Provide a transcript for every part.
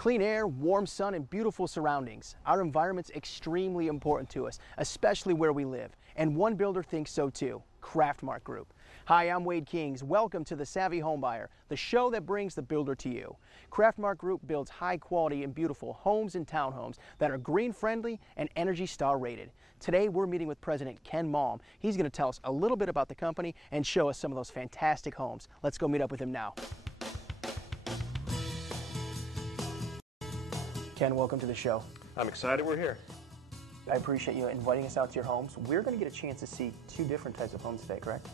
Clean air, warm sun, and beautiful surroundings. Our environment's extremely important to us, especially where we live. And one builder thinks so too, Craftmark Group. Hi, I'm Wade Kings. Welcome to the Savvy Homebuyer, the show that brings the builder to you. Craftmark Group builds high quality and beautiful homes and townhomes that are green friendly and Energy Star rated. Today we're meeting with President Ken Malm. He's going to tell us a little bit about the company and show us some of those fantastic homes. Let's go meet up with him now. Ken, welcome to the show. I'm excited we're here. I appreciate you inviting us out to your homes. We're going to get a chance to see two different types of homes today, correct?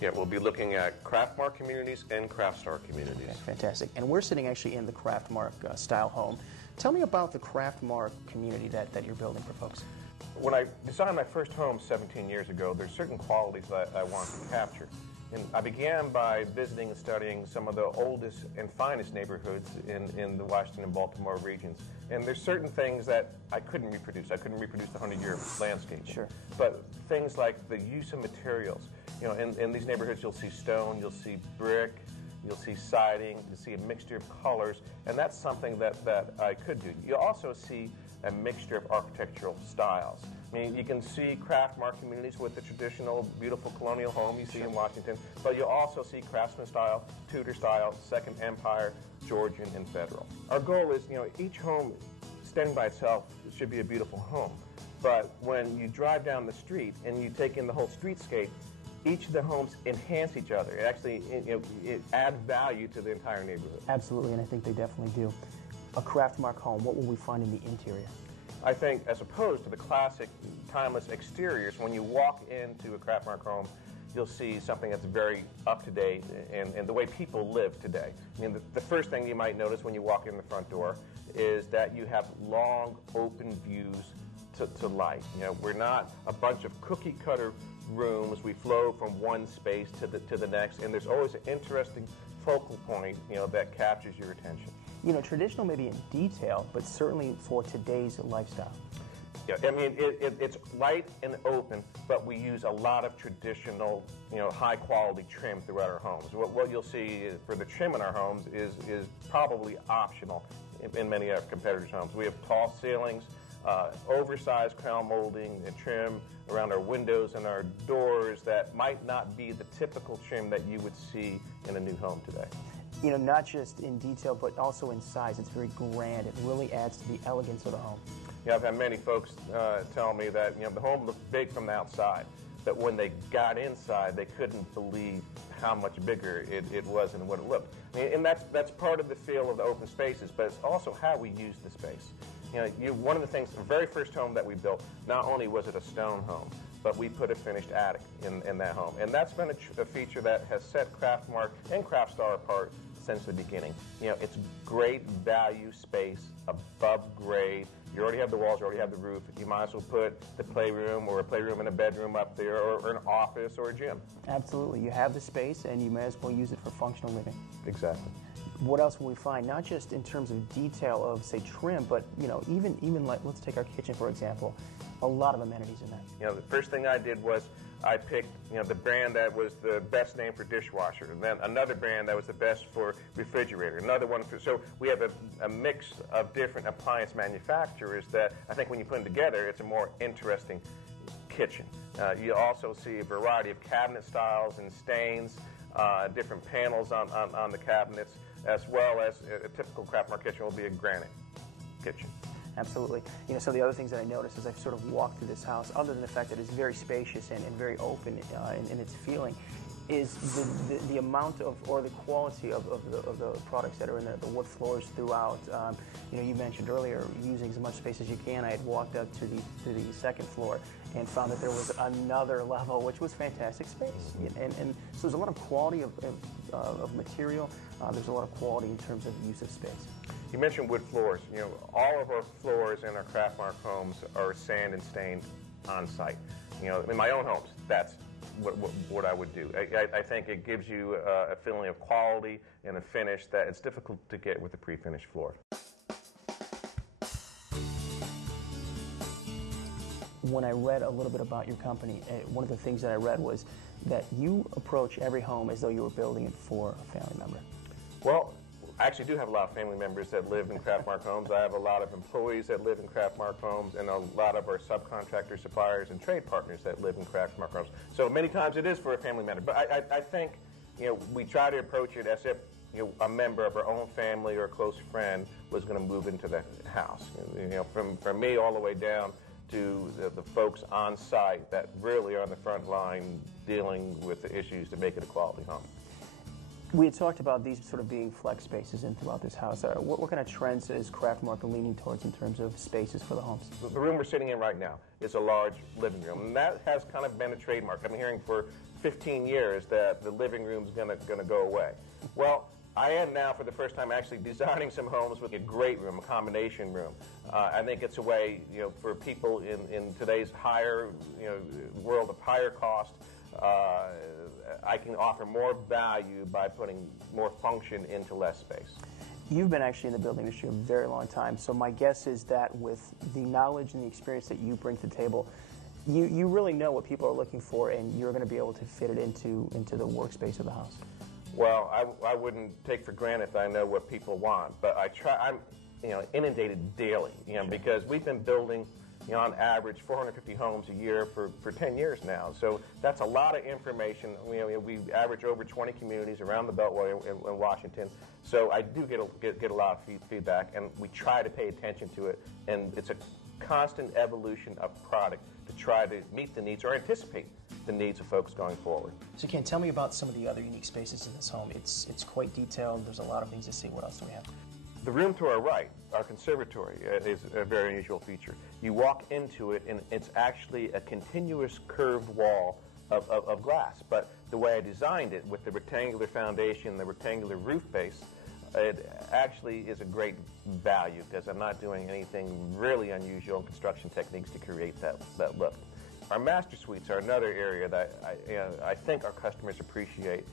Yeah, we'll be looking at Craftmark communities and Craftstar communities. Okay, fantastic. And we're sitting actually in the Craftmark style home. Tell me about the Craftmark community that you're building for folks. When I designed my first home 17 years ago, there's certain qualities that I wanted to capture. And I began by visiting and studying some of the oldest and finest neighborhoods in the Washington and Baltimore regions. And there's certain things that I couldn't reproduce. I couldn't reproduce the 100-year landscape. Sure. But things like the use of materials. You know, in these neighborhoods you'll see stone, you'll see brick, you'll see siding, you'll see a mixture of colors, and that's something that I could do. You'll also see a mixture of architectural styles. I mean, you can see Craftmark communities with the traditional, beautiful colonial home you see in Washington, but you'll also see Craftsman style, Tudor style, Second Empire, Georgian, and Federal. Our goal is, you know, each home standing by itself should be a beautiful home, but when you drive down the street and you take in the whole streetscape, each of the homes enhance each other. It actually, it adds value to the entire neighborhood. Absolutely, and I think they definitely do. A Craftmark home, what will we find in the interior? I think, as opposed to the classic, timeless exteriors, when you walk into a Craftmark home, you'll see something that's very up-to-date and the way people live today. I mean, the first thing you might notice when you walk in the front door is that you have long, open views to light. You know, we're not a bunch of cookie-cutter rooms. We flow from one space to the next, and there's always an interesting focal point, you know, that captures your attention. You know, traditional maybe in detail, but certainly for today's lifestyle. Yeah, I mean, it's light and open, but we use a lot of traditional, you know, high-quality trim throughout our homes. What you'll see for the trim in our homes is probably optional in many of our competitors' homes. We have tall ceilings, oversized crown molding and trim around our windows and our doors that might not be the typical trim that you would see in a new home today. You know, not just in detail, but also in size. It's very grand. It really adds to the elegance of the home. Yeah, I've had many folks tell me that, you know, the home looked big from the outside, but when they got inside, they couldn't believe how much bigger it was and what it looked. I mean, and that's part of the feel of the open spaces, but it's also how we use the space. You know, one of the things, the very first home that we built, not only was it a stone home, but we put a finished attic in that home. And that's been a feature that has set Craftmark and Craftstar apart since the beginning. You know, it's great value space, above grade. You already have the walls, you already have the roof. You might as well put the playroom or a playroom and a bedroom up there, or an office or a gym. Absolutely. You have the space and you may as well use it for functional living. Exactly. What else will we find? Not just in terms of detail of, say, trim, but, you know, even like, let's take our kitchen, for example, a lot of amenities in that. You know, the first thing I did was I picked, you know, the brand that was the best name for dishwasher, and then another brand that was the best for refrigerator, another one for, so we have a mix of different appliance manufacturers that I think when you put them together, it's a more interesting kitchen. You also see a variety of cabinet styles and stains, different panels on the cabinets, as well as a typical Craftmark kitchen will be a granite kitchen. Absolutely. You know, some of the other things that I noticed as I've sort of walked through this house, other than the fact that it's very spacious and very open in its feeling, is the amount of, or the quality of the products that are in there, the wood floors throughout. You know, you mentioned earlier using as much space as you can. I had walked up to the second floor and found that there was another level, which was fantastic space. And so there's a lot of quality of material. There's a lot of quality in terms of use of space. You mentioned wood floors. You know, all of our floors in our Craftmark homes are sand and stained on site. You know, in my own homes, that's what I would do. I think it gives you a feeling of quality and a finish that it's difficult to get with a pre-finished floor. When I read a little bit about your company, one of the things that I read was that you approach every home as though you were building it for a family member. Well, I actually do have a lot of family members that live in Craftmark Homes. I have a lot of employees that live in Craftmark Homes, and a lot of our subcontractor suppliers and trade partners that live in Craftmark Homes. So many times it is for a family member. But I think, we try to approach it as if a member of our own family or a close friend was going to move into the house. From me all the way down to the folks on site that really are on the front line dealing with the issues to make it a quality home. We had talked about these sort of being flex spaces in throughout this house. What kind of trends is Craftmark leaning towards in terms of spaces for the homes? The room we're sitting in right now is a large living room, and that has kind of been a trademark. I've been hearing for 15 years that the living room's going to go away. Well, I am now, for the first time, actually designing some homes with a great room, a combination room. I think it's a way, for people in today's higher, world of higher cost. I can offer more value by putting more function into less space. You've been actually in the building industry a very long time, so my guess is that with the knowledge and the experience that you bring to the table, you really know what people are looking for, and you're going to be able to fit it into the workspace of the house. Well, I wouldn't take for granted that I know what people want, but I'm inundated daily, because we've been building on average 450 homes a year for 10 years now. So that's a lot of information. We average over 20 communities around the Beltway in Washington. So I do get a lot of feedback, and we try to pay attention to it. And it's a constant evolution of product to try to meet the needs or anticipate the needs of folks going forward. So Ken, tell me about some of the other unique spaces in this home. It's quite detailed. There's a lot of things to see. What else do we have? The room to our right, our conservatory, is a very unusual feature. You walk into it, and it's actually a continuous curved wall of glass. But the way I designed it, with the rectangular foundation, the rectangular roof base, it actually is a great value, because I'm not doing anything really unusual in construction techniques to create that look. Our master suites are another area that I think our customers appreciate.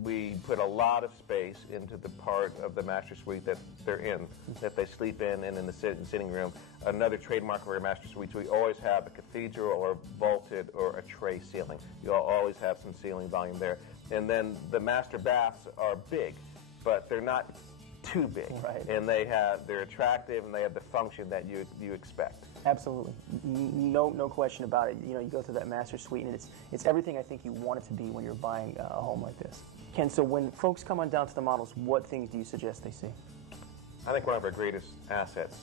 We put a lot of space into the part of the master suite that they're in, that they sleep in, and in the sitting room. Another trademark of our master suites, we always have a cathedral or vaulted or a tray ceiling. You'll always have some ceiling volume there. And then the master baths are big, but they're not too big. Right. And they're attractive, and they have the function that you expect. Absolutely. No question about it. You go through that master suite, and it's everything I think you want it to be when you're buying a home like this. Ken, so when folks come on down to the models, what things do you suggest they see? I think one of our greatest assets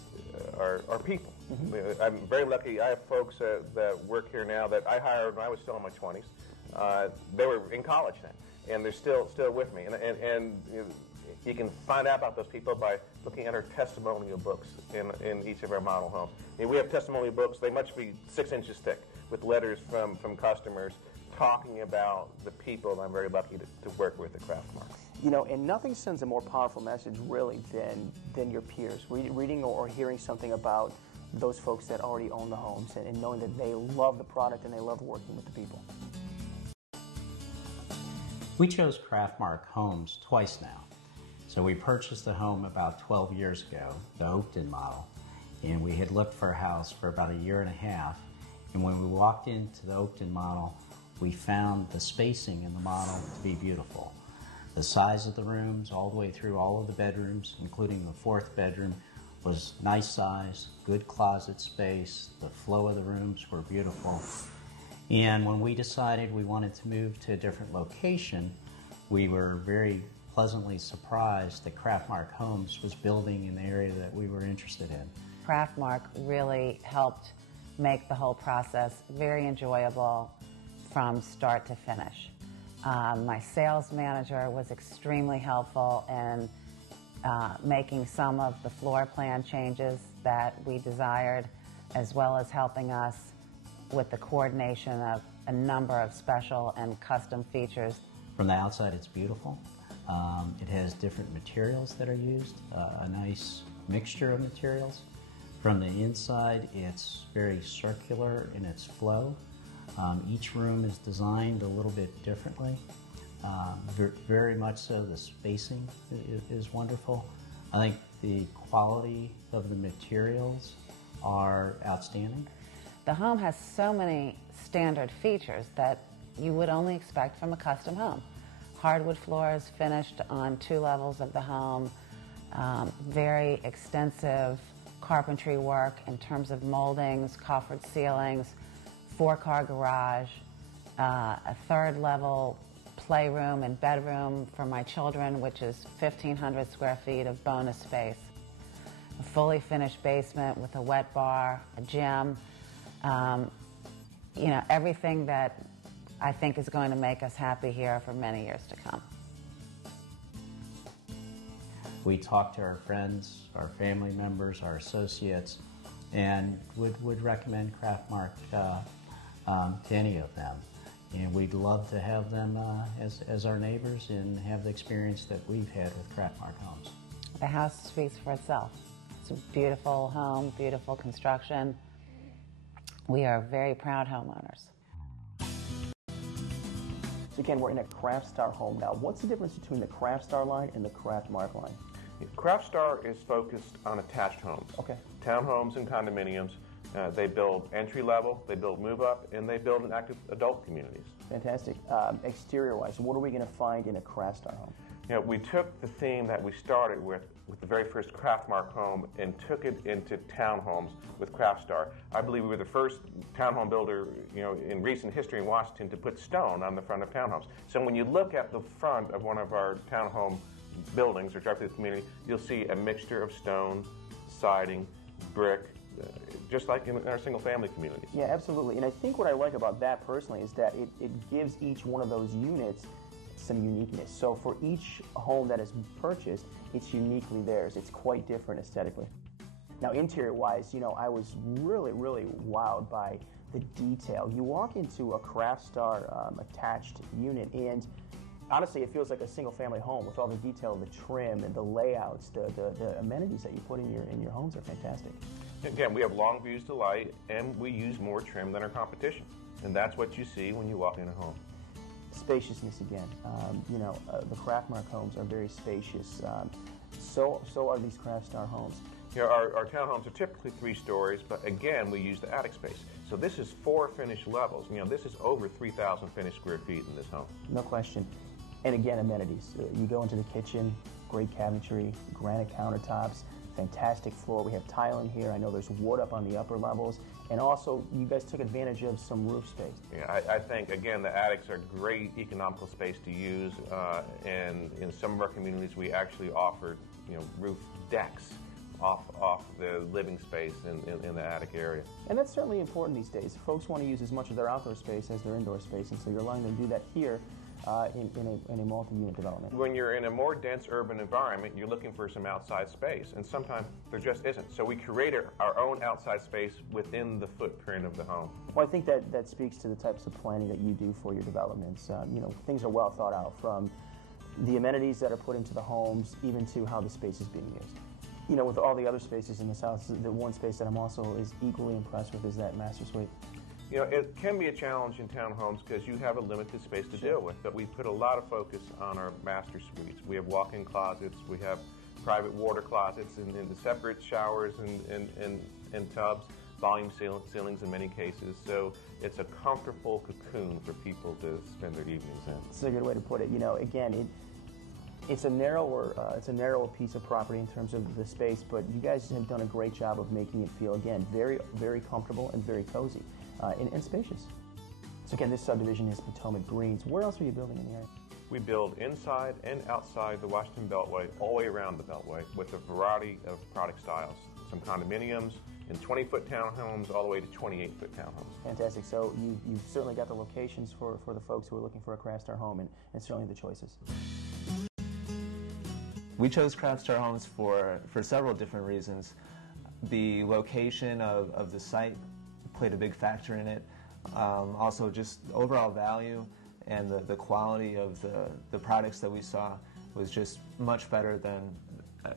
are people. Mm-hmm. I'm very lucky. I have folks that work here now that I hired when I was still in my 20s. They were in college then, and they're still with me. And you can find out about those people by looking at our testimonial books in each of our model homes. We have testimonial books. They must be 6 inches thick, with letters from customers talking about the people I'm very lucky to work with at Craftmark. And nothing sends a more powerful message, really, than your peers. Reading or hearing something about those folks that already own the homes, and knowing that they love the product and they love working with the people. We chose Craftmark Homes twice now. So we purchased the home about 12 years ago, the Oakton model, and we had looked for a house for about a year and a half. And when we walked into the Oakton model, we found the spacing in the model to be beautiful. The size of the rooms, all the way through all of the bedrooms, including the fourth bedroom, was nice size, good closet space. The flow of the rooms were beautiful. And when we decided we wanted to move to a different location, we were very pleasantly surprised that Craftmark Homes was building in the area that we were interested in. Craftmark really helped make the whole process very enjoyable from start to finish. My sales manager was extremely helpful in making some of the floor plan changes that we desired, as well as helping us with the coordination of a number of special and custom features. From the outside, it's beautiful. It has different materials that are used, a nice mixture of materials. From the inside, it's very circular in its flow. Each room is designed a little bit differently. Very much so, the spacing is wonderful. I think the quality of the materials are outstanding. The home has so many standard features that you would only expect from a custom home. hardwood floors finished on 2 levels of the home, very extensive carpentry work in terms of moldings, coffered ceilings, 4-car garage, a 3rd level playroom and bedroom for my children, which is 1,500 square feet of bonus space, a fully finished basement with a wet bar, a gym, you know, everything that I think is going to make us happy here for many years to come. We talk to our friends, our family members, our associates, and would recommend Craftmark to any of them. And we'd love to have them as our neighbors and have the experience that we've had with Craftmark Homes. The house speaks for itself. It's a beautiful home, beautiful construction. We are very proud homeowners. So again, we're in a Craftstar home now. What's the difference between the Craftstar line and the Craftmark line? Craftstar is focused on attached homes. Okay. Townhomes and condominiums. They build entry level, they build move up, and they build in active adult communities. Fantastic. Exterior-wise, what are we going to find in a Craftstar home? You know, we took the theme that we started with the very first Craftmark home and took it into townhomes with Craftstar. I believe we were the first townhome builder, you know, in recent history in Washington to put stone on the front of townhomes. So when you look at the front of one of our townhome buildings or drive through the community, you'll see a mixture of stone, siding, brick, just like in our single-family communities. Yeah, absolutely. And I think what I like about that personally is that it gives each one of those units some uniqueness. So for each home that is purchased, it's uniquely theirs. It's quite different aesthetically. Now, interior-wise, you know, I was really, really wowed by the detail. You walk into a Craftstar attached unit, and honestly, it feels like a single-family home with all the detail, the trim, and the layouts, the amenities that you put in your homes are fantastic. Again, we have long views to light, and we use more trim than our competition. And that's what you see when you walk in a home. Spaciousness again. You know, the Craftmark homes are very spacious. So are these Craftstar homes. You know, our townhomes are typically 3 stories, but again, we use the attic space. So this is 4 finished levels. You know, this is over 3,000 finished square feet in this home. No question. And again, amenities. You go into the kitchen, great cabinetry, granite countertops, fantastic floor. We have tile in here. I know there's wood up on the upper levels. And also, you guys took advantage of some roof space. Yeah, I think, again, the attics are great economical space to use. And in some of our communities, we actually offered, you know, roof decks off the living space in the attic area. And that's certainly important these days. Folks want to use as much of their outdoor space as their indoor space, and so you're allowing them to do that here in a multi-unit development. When you're in a more dense urban environment, you're looking for some outside space, and sometimes there just isn't. So we created our own outside space within the footprint of the home. Well, I think that speaks to the types of planning that you do for your developments. You know, things are well thought out, from the amenities that are put into the homes, even to how the space is being used. You know, with all the other spaces in this house, the one space that I'm also equally impressed with is that master suite. You know, it can be a challenge in townhomes because you have a limited space to deal with, but we put a lot of focus on our master suites. We have walk-in closets, we have private water closets, and the separate showers and tubs, volume ceilings in many cases. So it's a comfortable cocoon for people to spend their evenings in. That's a good way to put it. You know, again, it's a narrower piece of property in terms of the space, but you guys have done a great job of making it feel, again, very, very comfortable and very cozy and spacious. So again, this subdivision is Potomac Greens. Where else are you building in the area? We build inside and outside the Washington Beltway, all the way around the Beltway, with a variety of product styles. Some condominiums, and 20-foot townhomes, all the way to 28-foot townhomes. Fantastic. So you've certainly got the locations for the folks who are looking for a Craftstar home, and certainly the choices. We chose Craftstar Homes for several different reasons. The location of the site played a big factor in it. Also, just overall value and the quality of the products that we saw was just much better than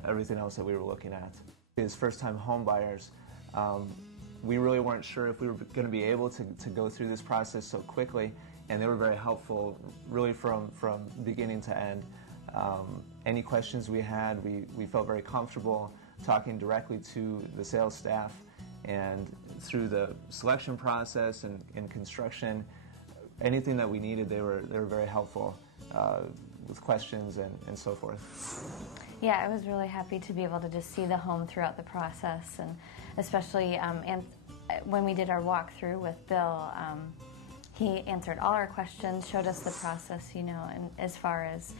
everything else that we were looking at. As first-time home buyers, we really weren't sure if we were going to be able to go through this process so quickly, and they were very helpful really from beginning to end. Any questions we had, we felt very comfortable talking directly to the sales staff, and through the selection process and construction, anything that we needed, they were very helpful. with questions and so forth. Yeah, I was really happy to be able to just see the home throughout the process, and especially and when we did our walkthrough with Bill, he answered all our questions, showed us the process, you know, and as far as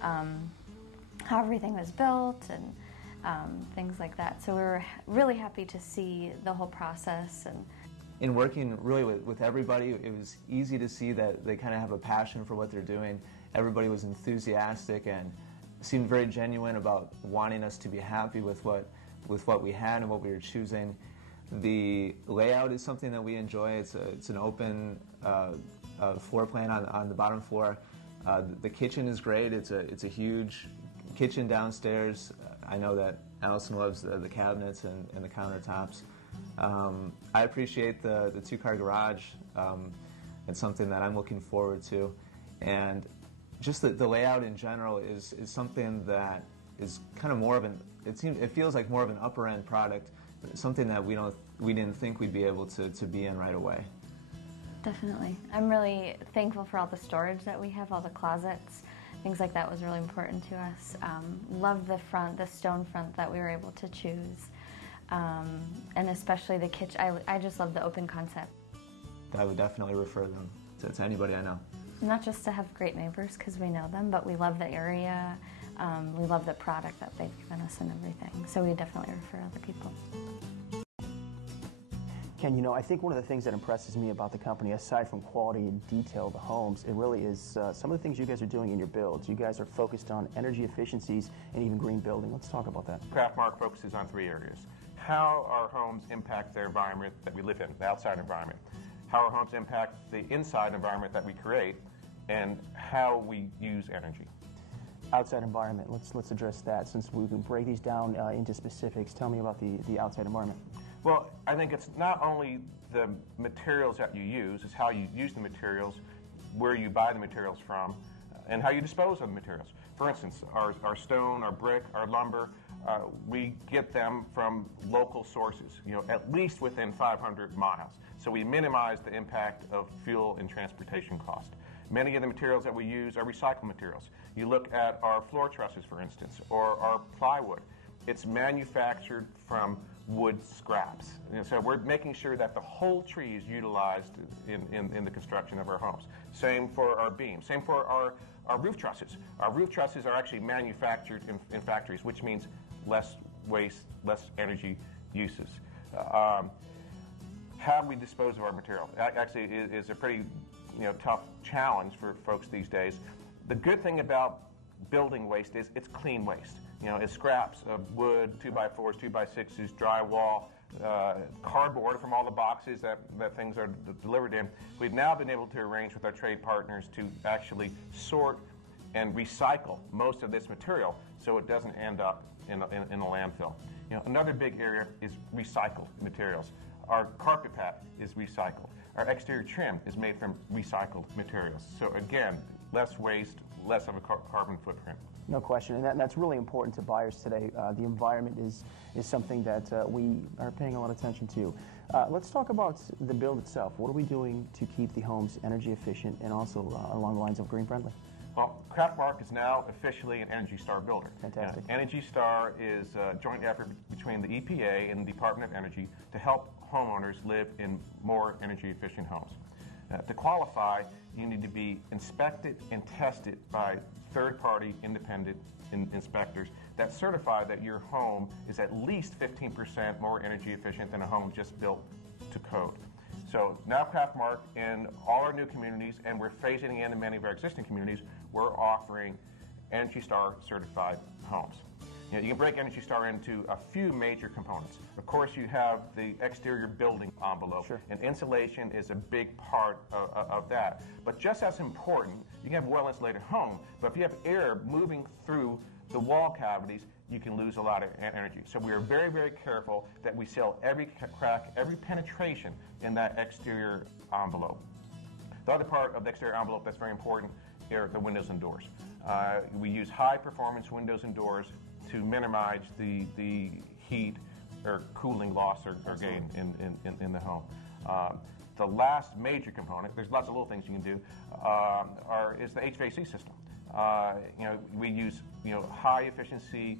how everything was built and things like that. So we were really happy to see the whole process. And in working really with everybody, it was easy to see that they kind of have a passion for what they're doing. Everybody was enthusiastic and seemed very genuine about wanting us to be happy with what we had and what we were choosing. The layout is something that we enjoy. It's an open floor plan on the bottom floor. The kitchen is great. It's a huge kitchen downstairs. I know that Allison loves the cabinets and the countertops. I appreciate the two-car garage. It's something that I'm looking forward to. And just the layout in general is something that is kind of more of it feels like more of an upper-end product, something that we didn't think we'd be able to be in right away. Definitely. I'm really thankful for all the storage that we have, all the closets. Things like that was really important to us. Love the stone front that we were able to choose. And especially the kitchen. I just love the open concept. I would definitely refer them to anybody I know. Not just to have great neighbors because we know them, but we love the area. We love the product that they've given us and everything. So we definitely refer other people. Ken, you know, I think one of the things that impresses me about the company, aside from quality and detail of the homes, it really is some of the things you guys are doing in your builds. You guys are focused on energy efficiencies and even green building. Let's talk about that. Craftmark focuses on 3 areas. How our homes impact their environment that we live in, the outside environment. How our homes impact the inside environment that we create, and how we use energy. Outside environment, let's address that. Since we can break these down into specifics, tell me about the outside environment. Well, I think it's not only the materials that you use, it's how you use the materials, where you buy the materials from, and how you dispose of the materials. For instance, our stone, our brick, our lumber, we get them from local sources, you know, at least within 500 miles. So we minimize the impact of fuel and transportation cost. Many of the materials that we use are recycled materials. You look at our floor trusses, for instance, or our plywood. It's manufactured from wood scraps. And so we're making sure that the whole tree is utilized in the construction of our homes. Same for our beams. Same for our roof trusses. Our roof trusses are actually manufactured in factories, which means less waste, less energy uses. How we dispose of our material actually is a pretty tough challenge for folks these days. The good thing about building waste is it's clean waste. It's scraps of wood, 2x4s, 2x6s, drywall, cardboard from all the boxes that things are delivered in. We've now been able to arrange with our trade partners to actually sort and recycle most of this material so it doesn't end up in a landfill. Another big area is recycled materials. Our carpet pad is recycled. Our exterior trim is made from recycled materials. So again, less waste, less of a carbon footprint. No question, and that's really important to buyers today. The environment is something that we are paying a lot of attention to. Let's talk about the build itself. What are we doing to keep the homes energy efficient and also along the lines of green friendly? Well, Craftmark is now officially an Energy Star builder. Fantastic. Energy Star is a joint effort between the EPA and the Department of Energy to help homeowners live in more energy efficient homes. To qualify, you need to be inspected and tested by third-party independent inspectors that certify that your home is at least 15% more energy efficient than a home just built to code. So now Craftmark in all our new communities, and we're phasing in many of our existing communities, we're offering Energy Star certified homes. You can break Energy Star into a few major components. Of course, you have the exterior building envelope, sure, and insulation is a big part of that. But just as important, you can have a well-insulated home, but if you have air moving through the wall cavities, you can lose a lot of energy. So we are very, very careful that we seal every crack, every penetration in that exterior envelope. The other part of the exterior envelope that's very important are the windows and doors. We use high-performance windows and doors to minimize the heat or cooling loss or gain in the home. The last major component, there's lots of little things you can do, is the HVAC system. We use high efficiency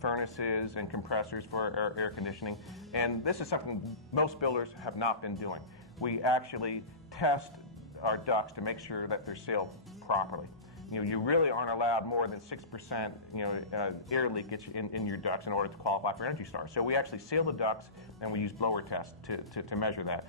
furnaces and compressors for our air conditioning, and this is something most builders have not been doing. We actually test our ducts to make sure that they're sealed properly. You really aren't allowed more than 6% air leakage in your ducts in order to qualify for Energy Star. So we actually seal the ducts, and we use blower tests to measure that.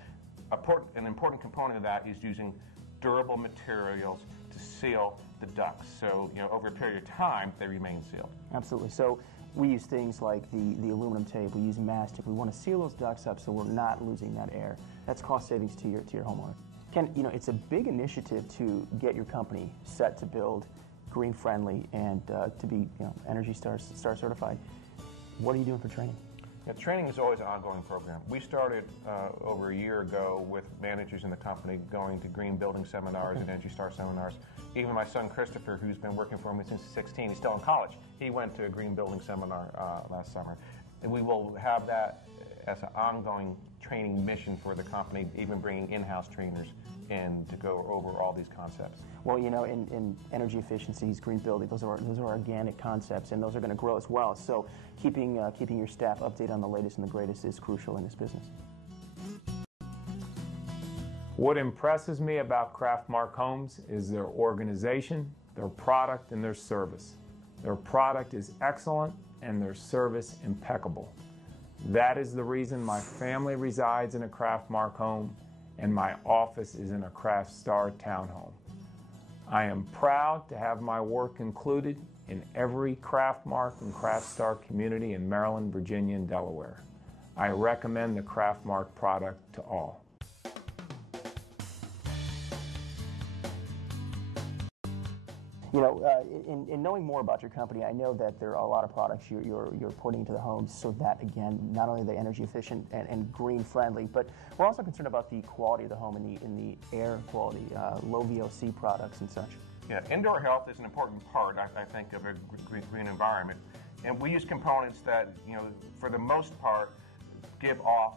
An important component of that is using durable materials to seal the ducts. So over a period of time, they remain sealed. Absolutely. So we use things like the aluminum tape. We use mastic. We want to seal those ducts up so we're not losing that air. That's cost savings to your homeowner. Ken, it's a big initiative to get your company set to build green friendly and to be Energy Star certified. What are you doing for training? Training is always an ongoing program. We started over a year ago with managers in the company going to green building seminars and Energy Star seminars. Even my son Christopher, who's been working for me since he's 16, he's still in college. He went to a green building seminar last summer. And we will have that as an ongoing training mission for the company, even bringing in-house trainers in to go over all these concepts. Well, in energy efficiencies, green building, those are organic concepts, and those are going to grow as well. So keeping your staff updated on the latest and the greatest is crucial in this business. What impresses me about Craftmark Homes is their organization, their product, and their service. Their product is excellent and their service impeccable. That is the reason my family resides in a Craftmark home and my office is in a CraftStar townhome. I am proud to have my work included in every Craftmark and CraftStar community in Maryland, Virginia, and Delaware. I recommend the Craftmark product to all. In knowing more about your company, I know that there are a lot of products you're putting into the homes so that, again, not only are they energy efficient and green friendly, but we're also concerned about the quality of the home and the air quality, low VOC products and such. Yeah, indoor health is an important part, I think, of a green environment. And we use components that, for the most part, give off,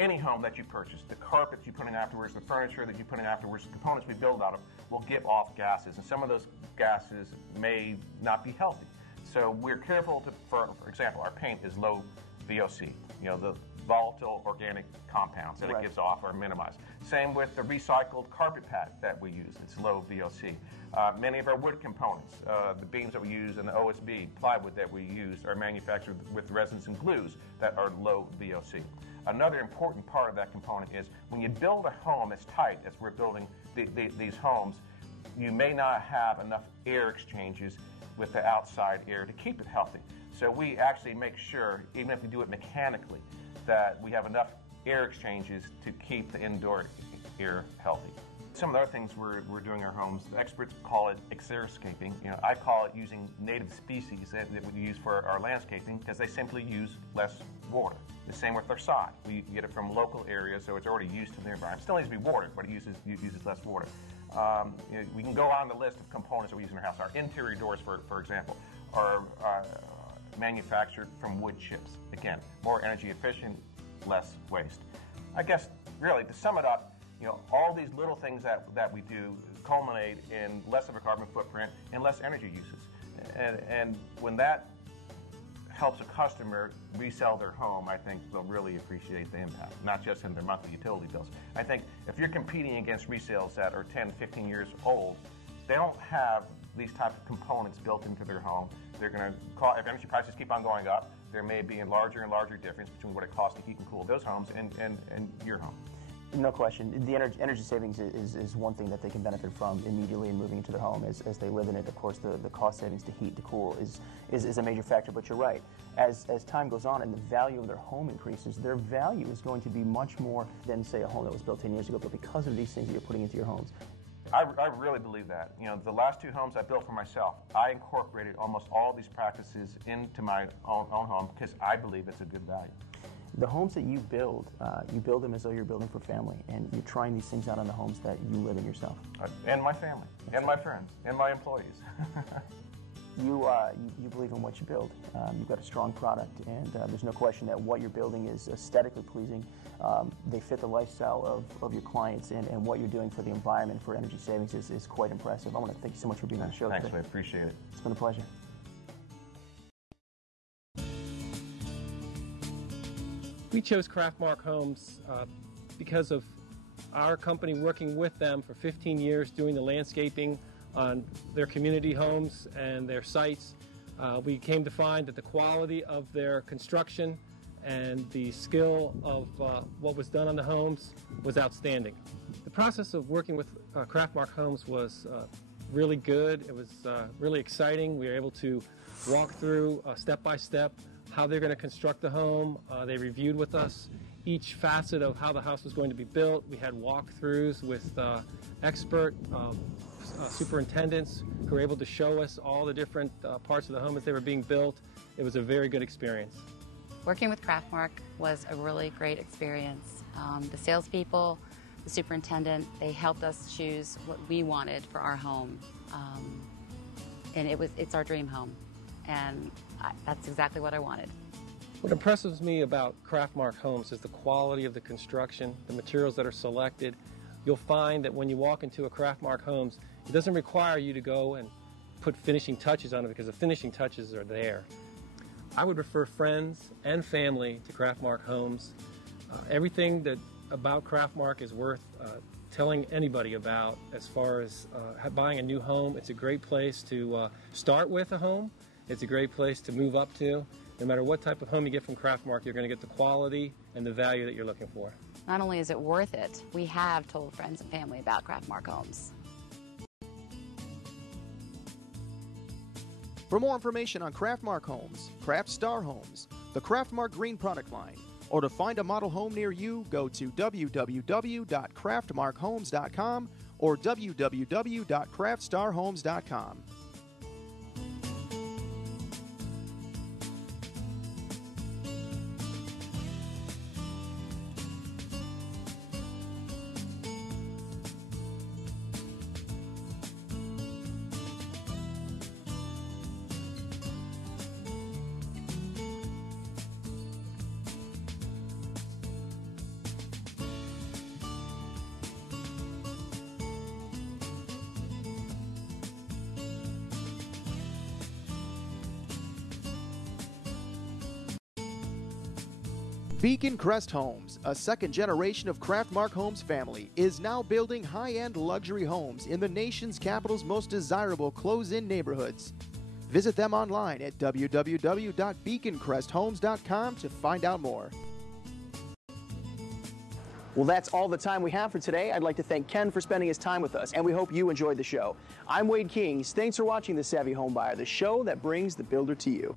any home that you purchase, the carpet you put in afterwards, the furniture that you put in afterwards, the components we build out of will give off gases, and some of those gases may not be healthy. So we're careful to, for example, our paint is low VOC, the volatile organic compounds that it gives off are minimized. Same with the recycled carpet pad that we use, it's low VOC. Many of our wood components, the beams that we use and the OSB, plywood that we use are manufactured with resins and glues that are low VOC. Another important part of that component is when you build a home as tight as we're building these homes, you may not have enough air exchanges with the outside air to keep it healthy. So we actually make sure, even if we do it mechanically, that we have enough air exchanges to keep the indoor air healthy. Some of the other things we're doing in our homes, the experts call it xeriscaping. I call it using native species that we use for our landscaping because they simply use less water. The same with our sod. We get it from local areas, so it's already used to the environment. It still needs to be watered, but it uses less water. We can go on the list of components that we use in our house. Our interior doors, for example, are manufactured from wood chips. Again, more energy efficient, less waste. I guess, really, to sum it up, all these little things that we do culminate in less of a carbon footprint and less energy uses. And when that helps a customer resell their home, I think they'll really appreciate the impact, not just in their monthly utility bills. I think if you're competing against resales that are 10, 15 years old, they don't have these type of components built into their home. They're going to cost, if energy prices keep on going up, there may be a larger and larger difference between what it costs to heat and cool those homes and your home. No question. The energy savings is one thing that they can benefit from immediately in moving into their home as they live in it. Of course, the cost savings to heat, to cool is a major factor, but you're right. As time goes on and the value of their home increases, their value is going to be much more than, say, a home that was built 10 years ago, but because of these things that you're putting into your homes. I really believe that. The last two homes I built for myself, I incorporated almost all these practices into my own home because I believe it's a good value. The homes that you build them as though you're building for family, and you're trying these things out on the homes that you live in yourself. And my family, and my friends, and my employees. you believe in what you build. You've got a strong product, and there's no question that what you're building is aesthetically pleasing. They fit the lifestyle of your clients, and what you're doing for the environment, for energy savings is quite impressive. I want to thank you so much for being on the show today. Thanks, I appreciate it. It's been a pleasure. We chose Craftmark Homes because of our company working with them for 15 years doing the landscaping on their community homes and their sites. We came to find that the quality of their construction and the skill of what was done on the homes was outstanding. The process of working with Craftmark Homes was really good. It was really exciting. We were able to walk through step by step how they're going to construct the home. They reviewed with us each facet of how the house was going to be built. We had walkthroughs with expert superintendents who were able to show us all the different parts of the home as they were being built. It was a very good experience. Working with Craftmark was a really great experience. The salespeople, the superintendent, they helped us choose what we wanted for our home. And it's our dream home. And that's exactly what I wanted. What impresses me about Craftmark Homes is the quality of the construction, the materials that are selected. You'll find that when you walk into a Craftmark Homes, it doesn't require you to go and put finishing touches on it because the finishing touches are there. I would refer friends and family to Craftmark Homes. Everything about Craftmark is worth telling anybody about as far as buying a new home. It's a great place to start with a home. It's a great place to move up to. No matter what type of home you get from Craftmark, you're going to get the quality and the value that you're looking for. Not only is it worth it, we have told friends and family about Craftmark Homes. For more information on Craftmark Homes, Craftstar Homes, the Craftmark Green product line, or to find a model home near you, go to www.craftmarkhomes.com or www.craftstarhomes.com. Beacon Crest Homes, a second generation of Craftmark Homes family, is now building high-end luxury homes in the nation's capital's most desirable close-in neighborhoods. Visit them online at www.beaconcresthomes.com to find out more. Well, that's all the time we have for today. I'd like to thank Ken for spending his time with us, and we hope you enjoyed the show. I'm Wade Kings. Thanks for watching The Savvy Homebuyer, the show that brings the builder to you.